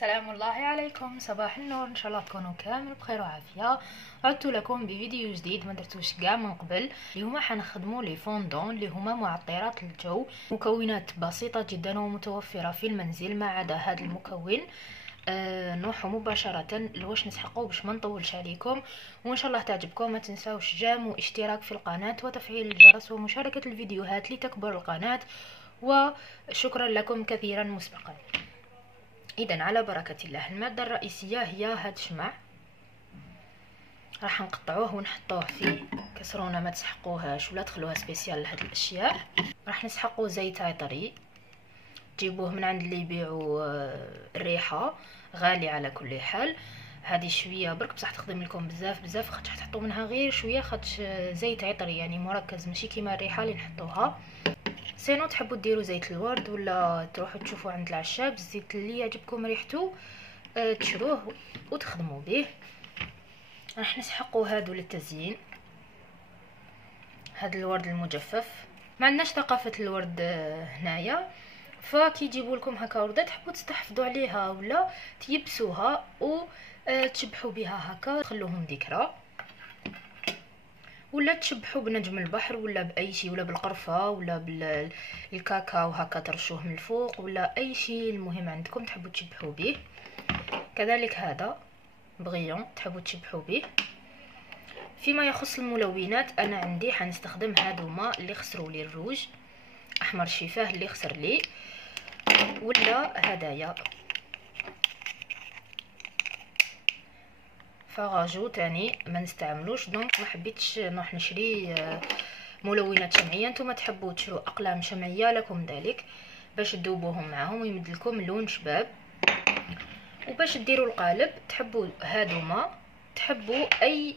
سلام الله عليكم، صباح النور. ان شاء الله تكونوا كامل بخير وعافيه. عدت لكم بفيديو جديد ما درتوش كاع من قبل. اليوم حنخدموا لي فوندون اللي هما معطرات للجو، مكونات بسيطه جدا ومتوفره في المنزل ما عدا هذا المكون. نروحوا مباشره لواش نسحقوا باش ما نطولش عليكم، وان شاء الله تعجبكم. ما تنساوش جام واشتراك في القناه وتفعيل الجرس ومشاركه الفيديوهات لتكبر القناه، وشكرا لكم كثيرا مسبقا. اذا على بركه الله، الماده الرئيسيه هي هاد الشمع. راح نقطعوه ونحطوه في كسرونه ما تسحقوهاش ولا تخلوها سبيسيال لهاد الاشياء. راح نسحقوا زيت عطري، تجيبوه من عند اللي يبيعوا الريحه، غالي على كل حال. هذه شويه برك بصح تخدم لكم بزاف خاطش تحطوا منها غير شويه، خاطش زيت عطري يعني مركز، ماشي كيما الريحه اللي نحطوها. سينو تحبوا ديروا زيت الورد ولا تروحوا تشوفوا عند العشاب الزيت اللي يعجبكم ريحته تشروه وتخدموا به. راح نسحقوا هادو للتزيين. هاد الورد المجفف ما عندناش ثقافه الورد هنايا، فكي يجيبوا لكم هكا ورده تحبوا تستحفظوا عليها ولا تيبسوها وتشبحوا بها هكا، تخلوهم ذكرى، ولا تشبحوا بنجم البحر ولا باي شيء، ولا بالقرفه ولا بالكاكاو هكا ترشوه من الفوق ولا اي شيء المهم عندكم تحبوا تشبحوا به. كذلك هذا بغيون تحبوا تشبحوا به. فيما يخص الملونات انا عندي حنستخدم هادوما اللي خسروا لي الروج، احمر شفاه اللي خسر لي، ولا هدايا فغاجو تاني ما نستعملوش. دونك ما حبيتش نروح نشري ملونات شمعيه. نتوما تحبوا تشرو اقلام شمعيه لكم ذلك باش تذوبوهم معاهم ويمد لكم لون شباب. وباش ديروا القالب تحبوا هادوما، تحبوا اي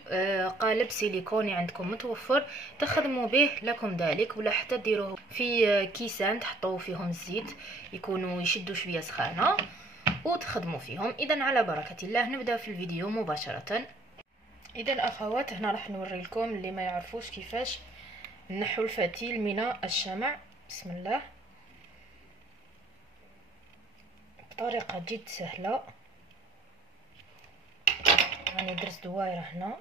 قالب سيليكوني عندكم متوفر تخدموا به لكم ذلك، ولا حتى ديروه في كيسان تحطوا فيهم الزيت يكونوا يشدوا شويه سخانه وتخدموا فيهم. اذا على بركه الله نبدا في الفيديو مباشره. اذا اخوات هنا راح نوري لكم اللي ما يعرفوش كيفاش نحو الفتيل من الشمع. بسم الله، بطريقه جد سهله. راني درت دوائر هنا،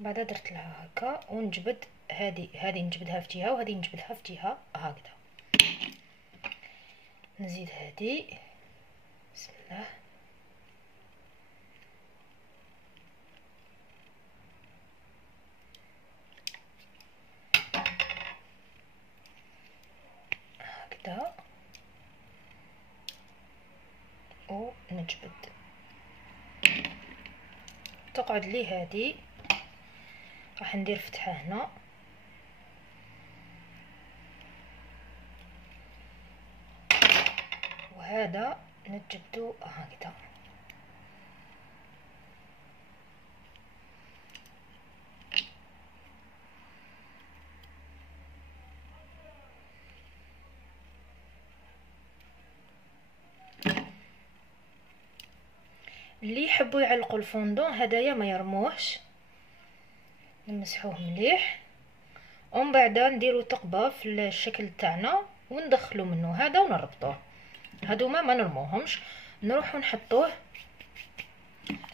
بعد درت لها هكا ونجبد هذه نجبدها في جهه وهذه نجبدها في جهه هكذا. نزيد هذه، بسم الله، هكذا ونجبد. تقعد لي هذه راح ندير فتحه هنا وهذا نجبدو هكذا. اللي يحبوا يعلقوا الفوندون هدايا ما يرموهش، نمسحوه مليح ومن بعد نديرو ثقبه في الشكل تاعنا وندخلو منه هذا ونربطوه. هادوما ما نرموهمش، نروحو نحطوه.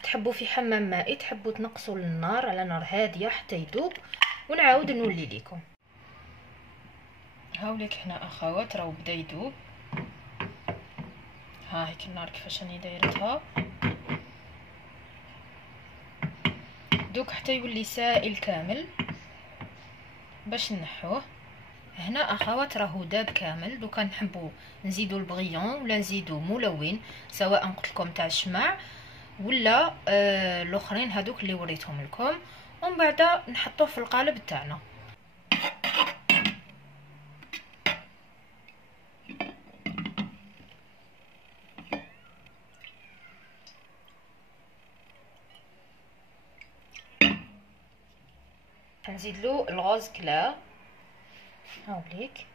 تحبوا في حمام مائي تحبوا تنقصوا النار على نار هاديه حتى يذوب، ونعاود نولي لكم. هاوليك هنا اخوات راهو بدا يذوب. ها هيك النار كيفاش راني دايرتها، دوك حتى يولي سائل كامل باش نحوه. هنا اخوات راهو داب كامل. دوكا نحبوا نزيدوا البغيون ولا نزيدوا ملون، سواء قلت لكم تاع الشمع ولا الاخرين هذوك اللي وريتهم لكم، ومن بعد نحطوه في القالب تاعنا. نزيد له الغاز كلا هاوليك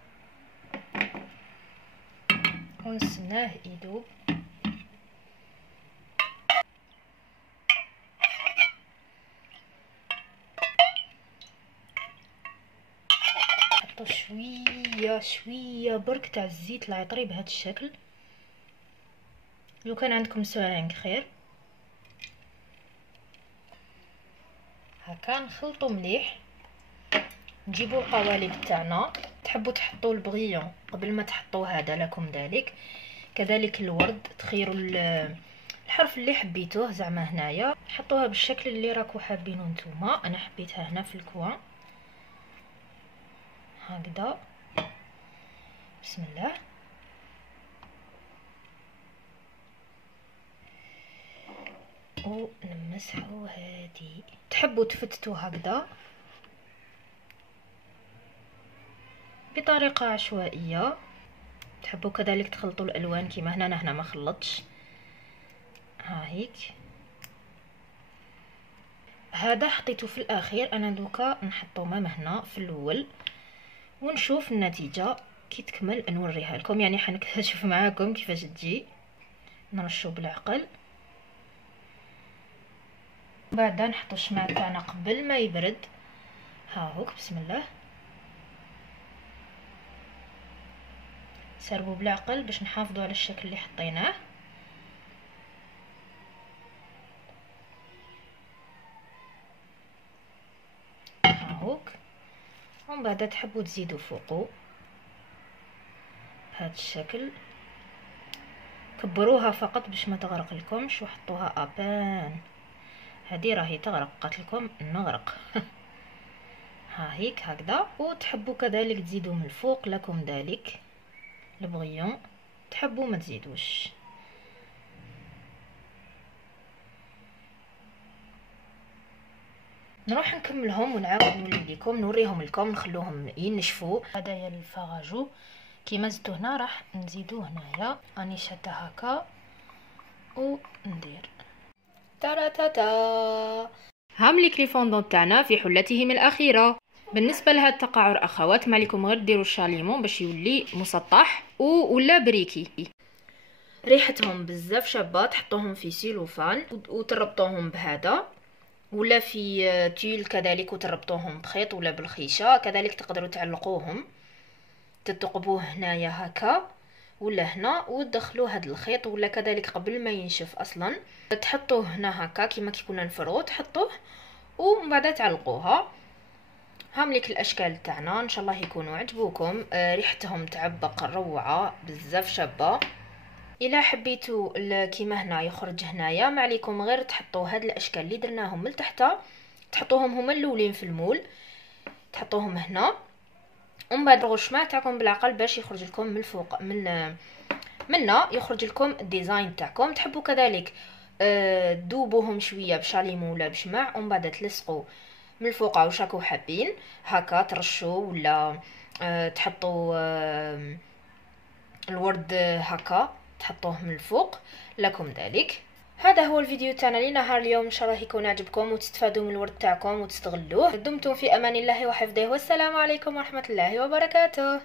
ونستناه يذوب. نحطو شويه برك تاع الزيت العطري بهذا الشكل لو كان عندكم سرنج خير. هكا نخلطو مليح، نجيبو القوالب تاعنا. تحبوا تحطوا البغيون قبل ما تحطوا هذا لكم ذلك، كذلك الورد تخيروا الحرف اللي حبيتوه زعما هنايا، حطوها بالشكل اللي راكو حابينه نتوما. انا حبيتها هنا في الكوان هكذا. بسم الله. ونمسحو هادي. تحبوا تفتتوا هكذا بطريقه عشوائيه. تحبوا كذلك تخلطوا الالوان كيما هنا. انا هنا ما خلطتش، ها هيك. هذا حطيته في الاخير، انا دوكا نحطو مام هنا في الاول ونشوف النتيجه كي تكمل نوريها لكم. يعني حنكتشف معاكم كيفاش تجي. نرشو بالعقل، بعد نحطو الشمع تاعنا قبل ما يبرد. ها هوك. بسم الله. سربوا بالعقل باش نحافظوا على الشكل اللي حطيناه. ها هوك. ومن بعد تحبوا تزيدوا فوقو بهذا الشكل. كبروها فقط باش ما تغرق لكمش، وحطوها ابان. هذه راهي تغرق، قالت لكم نغرق. ها هيك هكذا. وتحبوا كذلك تزيدوا من الفوق لكم ذلك البغيون، تحبوا ما تزيدوش. نروح نكملهم ونعاود نولي لكم نوريهم لكم، نخلوهم ينشفوا. هذايا الفراجو كيما زدتو هنا راح نزيدوه هنايا. راني شاده هكا وندير تاراتاتا. هامليك لي فوندون تاعنا في حلتهم الاخيره. بالنسبه لهذا التقعر اخوات، ما عليكم غير ديروا الشاليمون باش يولي مسطح ولا بريكي. ريحتهم بزاف شابه. تحطوهم في سيلوفان وتربطوهم بهذا ولا في تيل كذلك، وتربطوهم بخيط ولا بالخيشه. كذلك تقدروا تعلقوهم، تثقبوه هنايا هكا ولا هنا، وتدخلوا هذا الخيط ولا كذلك قبل ما ينشف اصلا تحطوه هنا هكا كيما كي كنا نفرغوا، تحطوه ومن بعد تعلقوها. هامليك الاشكال تاعنا، ان شاء الله يكونوا عجبوكم. ريحتهم تعبق روعه بزاف شابه. الا حبيتوا كيما هنا يخرج هنايا، ما عليكم غير تحطوا هاد الاشكال اللي درناهم من تحت، تحطوهم هما الاولين في المول، تحطوهم هنا ومن بعد الغشمه تاعكم بالعقل باش يخرج لكم من الفوق منا يخرج لكم الديزاين تاعكم. تحبوا كذلك تذوبوهم شويه بشاليمو ولا بشمع، ومن بعد تلصقوا من الفوق واش راكو حابين هكا، ترشوا ولا تحطوا الورد هكا تحطوه من الفوق لكم ذلك. هذا هو الفيديو تاعنا لنهار اليوم، ان شاء الله يكون عجبكم وتستفادوا من الورد تاعكم وتستغلوه. دمتم في امان الله وحفظه، والسلام عليكم ورحمه الله وبركاته.